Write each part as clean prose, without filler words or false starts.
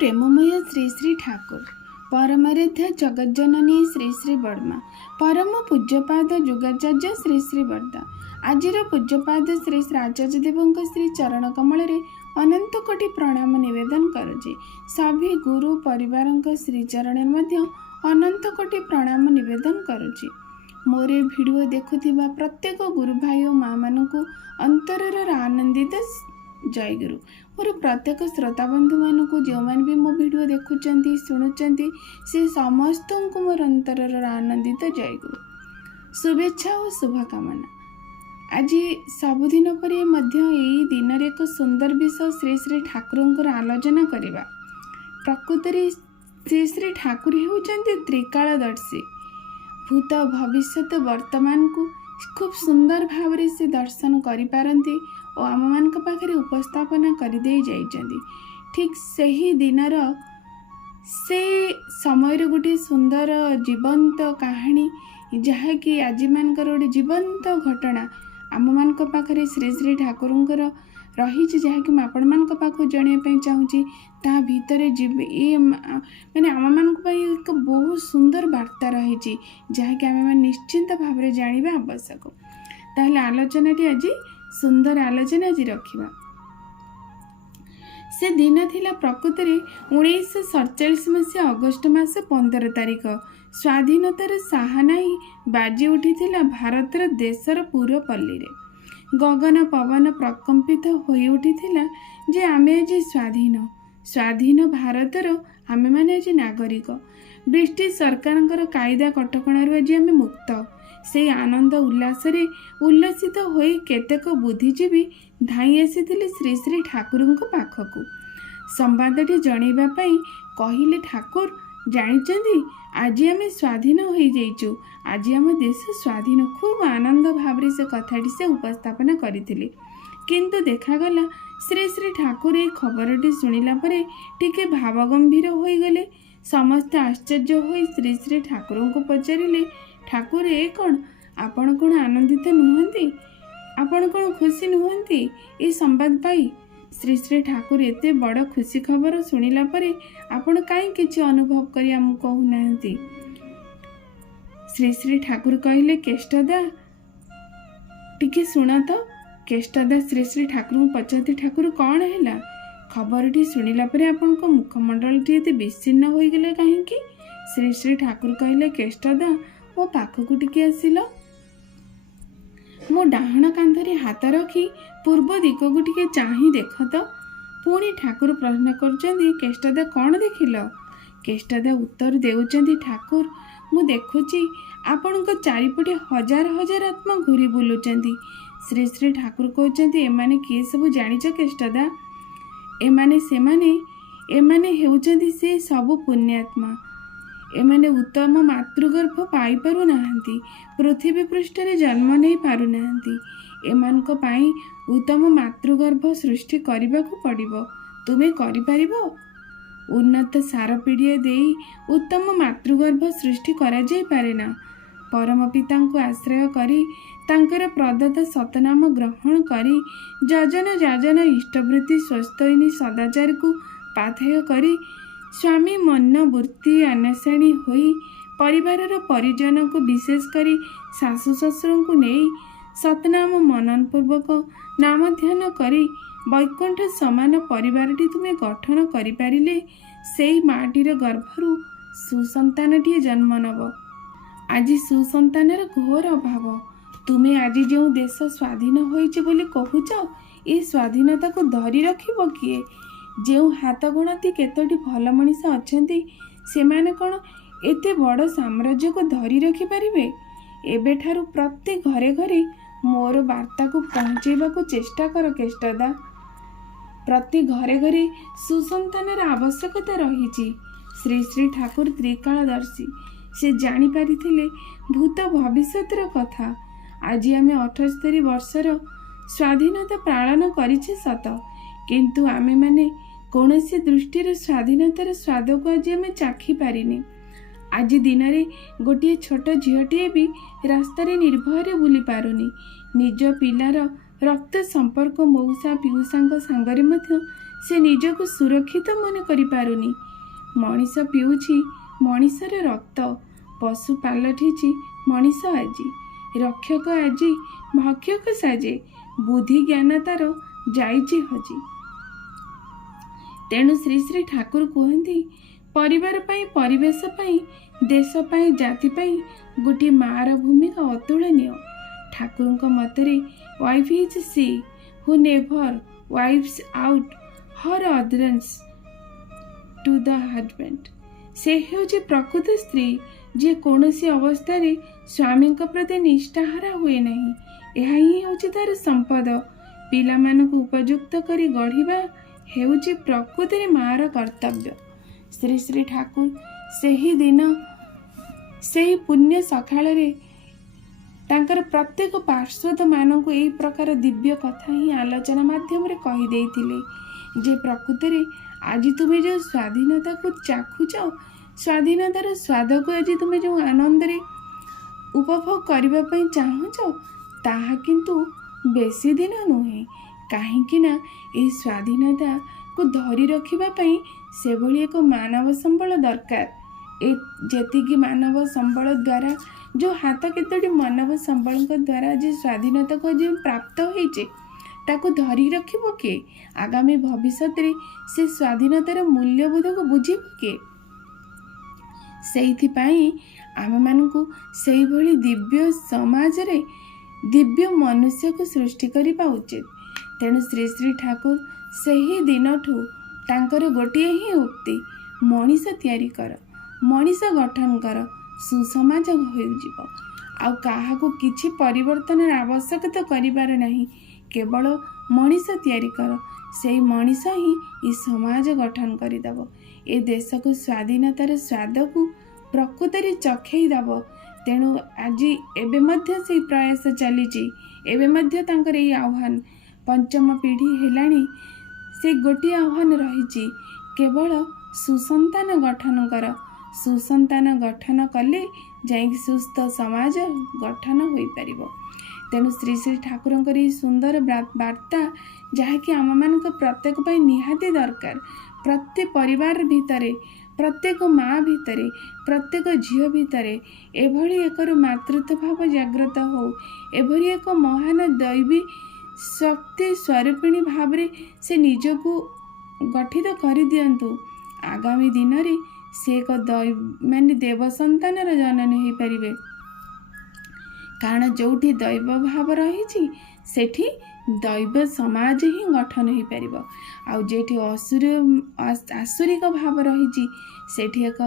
प्रेममय Shri Shri Thakur परमाराध्य जगज्जननी Shri Shri Burma परम पूज्यपाद जुगाचार्य श्री श्री बर्दा आजिर पूज्यपाद श्री श्री आचार्य देवों श्री चरण कमल अनंत कोटि प्रणाम निवेदन करुचे। सभी गुरु परिवार श्रीचरण मध्य अनंत कोटि प्रणाम निवेदन करुचे। मोर वीडियो देखुथिबा प्रत्येक गुरु भाई और माँ मानू अंतरर आनंदित जय गुरु। मोर प्रत्येक श्रोता बंधु मानक जो मैंने भी मो वीडियो देखुंट शुणुंट से समस्त को मोर अंतरर आनंदित जय गुरु। शुभेच्छा और शुभकामना। आज सबुदिन पर यही दिन एक सुंदर विषय श्री श्री ठाकुर आलोचना करवा। प्रकृति श्री श्री ठाकुर होउचंती त्रिकालदर्शी। भूत भविष्यत वर्तमान को खूब सुंदर भाव से दर्शन करिपारंती और आम मान पाखे उपस्थापना करदे जाइछंती। ठीक सही दिनर से समय गोटे सुंदर जीवंत कहानी जहाँकि आज मानकर गोटे जीवंत घटना आम मान पाखे श्री श्री ठाकुर रही जहाँकि आपण मान पाखु जानापी चाहूँगी। ता भितर ये माने आम मान एक बहुत सुंदर वार्ता रही जहाँकि आम निश्चिंत भाव में जाना आवश्यक। ताहले आलोचनाटी आज सुंदर आलोचना आज रखा। से दिन थिला प्रकृति 1947 मसीहा अगस्ट मास 15 तारिख स्वाधीनतार साहानाई बाजी उठी भारतर देशर पूर्व पल्ली रे। गगन पवन प्रकंपित होई उठी जे आमे आज स्वाधीन भारतर आमे माने आज नागरिक। ब्रिटिश सरकार कायदा कटकणारू आज आमे मुक्त। से आनंद उल्लास उल्लसित होई केतेक बुद्धिजीवी धाई आसीथिले श्री श्री ठाकुर पाखकू। संवादटी जणैबा पई कहिले ठाकुर जानिचंदी आज आमे स्वाधीन हो जाइचु, आज आम देश स्वाधीन। खूब आनंद भाव से कथाटी से उपस्थापना करथिले। किंतु देखागला श्री श्री ठाकुर ये खबरटी शुणिला परे टिके भावगंभीर हो गले। समस्त आश्चर्य हो श्री श्री ठाकुर को पचारिले, ठाकुर ए कौन? आपण कौन आनंदित नुहंती? आपण कौन खुशी नुहंती ये संवाद पाई? श्री श्री ठाकुर एते बड़ खुशी खबर शुणिला परे आपण काई किछि अनुभव करी हम कहू नाहंती? श्री श्री ठाकुर कहिले, केष्टदा टिके सुना तो। केष्टदा श्री श्री ठाकुर पचारती, ठाकुर कौन है? खबरटी शुणिला परे आपण को मुखमंडलटी एते विच्छिन्न हो गले कहीं? श्री श्री ठाकुर कहिले, केष्टदा मो पाखकू टिके आसिलो। मो डाहण कांधरे हाथ रखी पूर्व दिक को टिके चाही देख तो। पुणी ठाकुर प्रश्न करचंदी, केष्टदा कौन देखिल? केष्टदा उत्तर देउचंदी, ठाकुर मु देखुची आपण को चारिपटे हजार हजार आत्मा घूरी बुलुचंदी। श्री श्री ठाकुर कहउचंदी, एमाने किए सब जानिच केष्टदा? एमाने हेउचंदी से सब पुण्यात्मा। एमाने उत्तम मातृगर्भ पाई पारु नाहंती, पृथ्वी पृष्ठरे जन्म नहीं पारु नाहंती। एमानक पाई उत्तम मातृगर्भ सृष्टि करबाकू पड़िबो। तुमे करि पारिबो? उन्नत सार पीढ़ी देई उत्तम मातृगर्भ सृष्टि करा जाई पारे ना। परम पिता को आश्रय करी तांकर प्रदत्त सतनाम ग्रहण करी जजन जाजन इष्टवृत्ति स्वस्थनी सदाचार को पाथेय करी स्वामी मन वृत्ति अन्वेषणी होई परिवार परिजन को विशेष करी सासु ससुर को नहीं सतनाम मनन पूर्वक नाम ध्यान करी वैकुंठ समान परिवारटी तुम्हें गठन करि पारिले सेई माटीर गर्भरू सुसंतानटी जन्म नब। आज सुसंतानर घोर अभाव। तुम्हें आज जो देश स्वाधीन होइचे बोली कहूच, ये स्वाधीनता को धरी रखिबो किए? जो हाथ गणती केतोटी भल मनीष अछंती सेमाने कौन एते बड़ साम्राज्य को धरी रखि पारिबे? एबे ठारू प्रति घरे घरे मोर वार्ता को पहुँचेबा को चेष्टा कर केष्टदा। प्रति घरे घरे सुसंतानर आवश्यकता रही। श्री श्री ठाकुर त्रिकालदर्शी। से जानी पारिथिले भूत भविष्यतर कथा। आज आमे 78 वर्षर स्वाधीनता पालन करिछे सत, किंतु आमे माने कौनसी दृष्टि स्वाधीनतार स्वाद को आज आमे चाखी पारिनी। आज दिन में गोटे छोट झीटे भी रास्तार निर्भय बुली पारुनी। निज पिलार रक्त संपर्क मौसा पिऊसा सांगरे ସେ ନିଜକୁ ସୁରକ୍ଷିତ ମନେ କରିପାରୁନି। ମଣିଷ ପିଉଛି ମଣିଷର ରକ୍ତ, ପଶୁ ପାଲଟିଛି ମଣିଷ ଆଜି, ରକ୍ଷକ ଆଜି ଭକ୍ଷକ ସାଜେ, ବୁଦ୍ଧି ଜ୍ଞାନ ତାର ଯାଇଛି ହଜି। ତେଣୁ ଶ୍ରୀ ଶ୍ରୀ ଠାକୁର କୁହନ୍ତି, ପରିବାର ପାଇଁ, ପରିବେଶ ପାଇଁ, ଦେଶ ପାଇଁ, ଜାତି ପାଇଁ ଗୋଟିଏ ମାଆର ଭୂମିକା ଅତୁଳନୀୟ। ଠାକୁରଙ୍କ ମତରେ wife is she who never wipes out her adherence to the husband. ସେ ହେଉଛି ପ୍ରକୃତ ସ୍ତ୍ରୀ, ଯିଏ କୌଣସି ଅବସ୍ଥାରେ ସ୍ୱାମୀଙ୍କ ପ୍ରତି ନିଷ୍ଠାହାରା ହୁଏ ନାହିଁ। ଏହା ହିଁ ହେଉଛି ତାର ସମ୍ପଦ। ପିଲାମାନଙ୍କୁ ଉପଯୁକ୍ତ କରି ଗଢ଼ିବା ହେଉଛି ପ୍ରକୃତିରେ ମାଆର କର୍ତ୍ତବ୍ୟ। ଶ୍ରୀ ଶ୍ରୀ ଠାକୁର ସେହି ଦିନ, ସେହି ପୁଣ୍ୟ ସକାଳରେ ତାଙ୍କର ପ୍ରତ୍ୟେକ ପାର୍ଶ୍ୱଦମାନଙ୍କୁ ଏହି ପ୍ରକାର ଦିବ୍ୟ କଥା ହିଁ ଆଲୋଚନା ମାଧ୍ୟମରେ କହିଦେଇଥିଲେ ଯେ ପ୍ରକୃତରେ ଆଜି ତୁମେ ଯେଉଁ ସ୍ୱାଧୀନତାକୁ ଚାଖୁଛ, ସ୍ୱାଧୀନତାର ସ୍ୱାଦକୁ ଆଜି ତୁମେ ଯେଉଁ ଆନନ୍ଦରେ ଉପଭୋଗ କରିବା ପାଇଁ ଚାହୁଁଛ, ତାହା କିନ୍ତୁ ବେଶୀ ଦିନ ନୁହେଁ। କାହିଁକି ନା ଏହି ସ୍ୱାଧୀନତାକୁ ଧରି ରଖିବା ପାଇଁ ସେଭଳି ଏକ ମାନବ ସମ୍ବଳ ଦରକାର। ଯେତିକି ମାନବ ସମ୍ବଳ ଦ୍ୱାରା, ଯେଉଁ ହାତ କେତୋଟି ମାନବ ସମ୍ବଳଙ୍କ ଦ୍ୱାରା ଆଜି ସ୍ୱାଧୀନତାକୁ ଆଜି ପ୍ରାପ୍ତ ହୋଇଛେ, ତାକୁ ଧରି ରଖିବ କିଏ? ଆଗାମୀ ଭବିଷ୍ୟତରେ ସେ ସ୍ୱାଧୀନତାର ମୂଲ୍ୟବୋଧକୁ ବୁଝିବ କିଏ? ସେଇଥିପାଇଁ ଆମମାନଙ୍କୁ ସେଇଭଳି ଦିବ୍ୟ ସମାଜରେ ଦିବ୍ୟ ମନୁଷ୍ୟକୁ ସୃଷ୍ଟି କରିବା ଉଚିତ। ତେଣୁ ଶ୍ରୀ ଶ୍ରୀ ଠାକୁର ସେହି ଦିନଠୁ ତାଙ୍କର ଗୋଟିଏ ହିଁ ଉକ୍ତି, ମଣିଷ ତିଆରି କର, ମଣିଷ ଗଠନ କର, ସୁସମାଜ ହୋଇଯିବ। ଆଉ କାହାକୁ କିଛି ପରିବର୍ତ୍ତନର ଆବଶ୍ୟକତା କରିବାର ନାହିଁ, କେବଳ ମଣିଷ ତିଆରି କର, ସେଇ ମଣିଷ ହିଁ ଏ ସମାଜ ଗଠନ କରିଦେବ, ଏ ଦେଶକୁ ସ୍ୱାଧୀନତାର ସ୍ୱାଦକୁ ପ୍ରକୃତରେ ଚଖେଇ ଦେବ। ତେଣୁ ଆଜି ଏବେ ମଧ୍ୟ ସେଇ ପ୍ରୟାସ ଚାଲିଛି। ଏବେ ମଧ୍ୟ ତାଙ୍କର ଏଇ ଆହ୍ୱାନ, ପଞ୍ଚମ ପିଢ଼ି ହେଲାଣି, ସେ ଗୋଟିଏ ଆହ୍ୱାନ ରହିଛି, କେବଳ ସୁସନ୍ତାନ ଗଠନ କର। ସୁସନ୍ତାନ ଗଠନ କଲେ ଯାଇକି ସୁସ୍ଥ ସମାଜ ଗଠନ ହୋଇପାରିବ। ତେଣୁ ଶ୍ରୀ ଶ୍ରୀ ଠାକୁରଙ୍କର ଏହି ସୁନ୍ଦର ବାର୍ତ୍ତା, ଯାହାକି ଆମମାନଙ୍କ ପ୍ରତ୍ୟେକ ପାଇଁ ନିହାତି ଦରକାର। ପ୍ରତ୍ୟେକ ପରିବାର ଭିତରେ, ପ୍ରତ୍ୟେକ ମା ଭିତରେ, ପ୍ରତ୍ୟେକ ଝିଅ ଭିତରେ ଏଭଳି ଏକର ମାତୃତ୍ୱ ଭାବ ଜାଗ୍ରତ ହଉ, ଏଭଳି ଏକ ମହାନ ଦୈବୀ ଶକ୍ତି ସ୍ୱରୂପିଣୀ ଭାବରେ ସେ ନିଜକୁ ଗଠିତ କରିଦିଅନ୍ତୁ। ଆଗାମୀ ଦିନରେ ସେ ଏକ ଦେବ ସନ୍ତାନର ଜନନୀ ହୋଇପାରିବେ। କାରଣ ଯେଉଁଠି ଦୈବ ଭାବ ରହିଛି, ସେଠି ଦୈବ ସମାଜ ହିଁ ଗଠନ ହୋଇପାରିବ। ଆଉ ଯେଉଁଠି ଆସୁରିକ ଭାବ ରହିଛି, ସେଠି ଏକ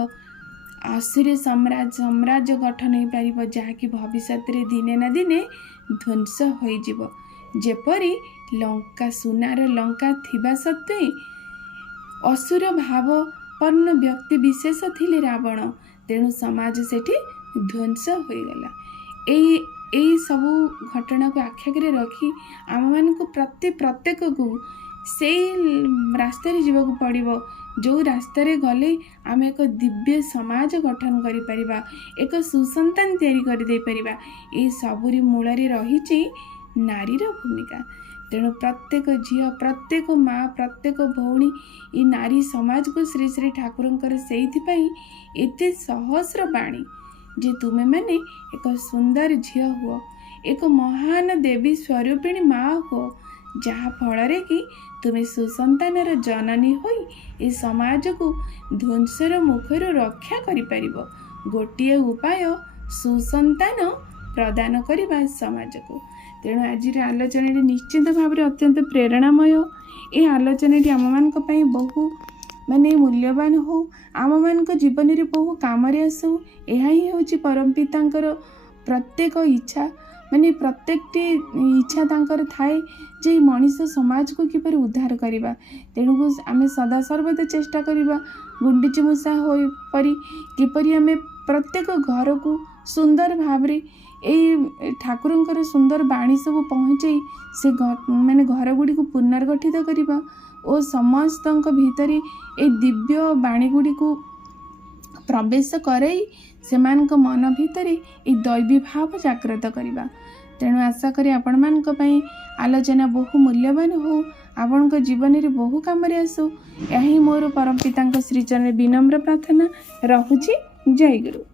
ଆସୁରୀ ସାମ୍ରାଜ୍ୟ ଗଠନ ହୋଇପାରିବ, ଯାହାକି ଭବିଷ୍ୟତରେ ଦିନେ ନା ଦିନେ ଧ୍ୱଂସ ହୋଇଯିବ। ଯେପରି ଲଙ୍କା, ସୁନାର ଲଙ୍କା ଥିବା ସତ୍ତ୍ୱେ ଅସୁର ଭାବପନ୍ନ ବ୍ୟକ୍ତି ବିଶେଷ ଥିଲେ ରାବଣ। ତେଣୁ ସମାଜ ସେଠି ଧ୍ୱଂସ ହୋଇଗଲା। ଏଇ ସବୁ ଘଟଣାକୁ ଆଖିଆଗରେ ରଖି ଆମମାନଙ୍କୁ ପ୍ରତ୍ୟେକକୁ ସେଇ ରାସ୍ତାରେ ଯିବାକୁ ପଡ଼ିବ, ଯେଉଁ ରାସ୍ତାରେ ଗଲେ ଆମେ ଏକ ଦିବ୍ୟ ସମାଜ ଗଠନ କରିପାରିବା, ଏକ ସୁସନ୍ତାନ ତିଆରି କରିଦେଇପାରିବା। ଏହି ସବୁରି ମୂଳରେ ରହିଛି ନାରୀର ଭୂମିକା। ତେଣୁ ପ୍ରତ୍ୟେକ ଝିଅ, ପ୍ରତ୍ୟେକ ମା, ପ୍ରତ୍ୟେକ ଭଉଣୀ, ଏ ନାରୀ ସମାଜକୁ ଶ୍ରୀ ଶ୍ରୀ ଠାକୁରଙ୍କର ସେଇଥିପାଇଁ ଏତେ ସହସ୍ର ବାଣୀ ଯେ ତୁମେମାନେ ଏକ ସୁନ୍ଦର ଝିଅ ହୁଅ, ଏକ ମହାନ ଦେବୀ ସ୍ୱରୂପିଣୀ ମା ହୁଅ, ଯାହା ଫଳରେ କି ତୁମେ ସୁସନ୍ତାନର ଜନନୀ ହୋଇ ଏ ସମାଜକୁ ଧ୍ୱଂସର ମୁଖରୁ ରକ୍ଷା କରିପାରିବ। ଗୋଟିଏ ଉପାୟ ସୁସନ୍ତାନ ପ୍ରଦାନ କରିବା ସମାଜକୁ। ତେଣୁ ଆଜିର ଆଲୋଚନାଟି ନିଶ୍ଚିତ ଭାବରେ ଅତ୍ୟନ୍ତ ପ୍ରେରଣାମୟ। ଏ ଆଲୋଚନାଟି ଆମମାନଙ୍କ ପାଇଁ ବହୁ ମୂଲ୍ୟବାନ ହଉ, ଆମମାନଙ୍କ ଜୀବନରେ ବହୁ କାମରେ ଆସୁ। ଏହା ହିଁ ହେଉଛି ପରମ ପିତାଙ୍କର ପ୍ରତ୍ୟେକ ଇଚ୍ଛା। ପ୍ରତ୍ୟେକଟି ଇଚ୍ଛା ତାଙ୍କର ଥାଏ ଯେ ମଣିଷ ସମାଜକୁ କିପରି ଉଦ୍ଧାର କରିବା। ତେଣୁ ଆମେ ସଦାସର୍ବଦା ଚେଷ୍ଟା କରିବା ଗୁଣ୍ଡିଚି ମୂଷା ପରି କିପରି ଆମେ ପ୍ରତ୍ୟେକ ଘରକୁ ସୁନ୍ଦର ଭାବରେ ଏଇ ଠାକୁରଙ୍କର ସୁନ୍ଦର ବାଣୀ ସବୁ ପହଞ୍ଚେଇ ସେ ଘର ଗୁଡ଼ିକୁ ପୁନର୍ଗଠିତ କରିବା ଓ ସମସ୍ତଙ୍କ ଭିତରେ এই ଦିବ୍ୟ ବାଣୀ ଗୁଡ଼ିକୁ ପ୍ରବେଶ କରାଇ ସେମାନଙ୍କ ମନ ଭିତରେ এই ଦୈବୀ ଭାବ ଜାଗ୍ରତ କରିବା। तेणु आशा करी आपणମାନଙ୍କ ପାଇଁ आलोचना बहु मूल्यवान हो, आपणଙ୍କ जीवन में बहु काम आसू। यही मोर परम पिता श्रीचरण विनम्र प्रार्थना। रहुछि। जय गुरु।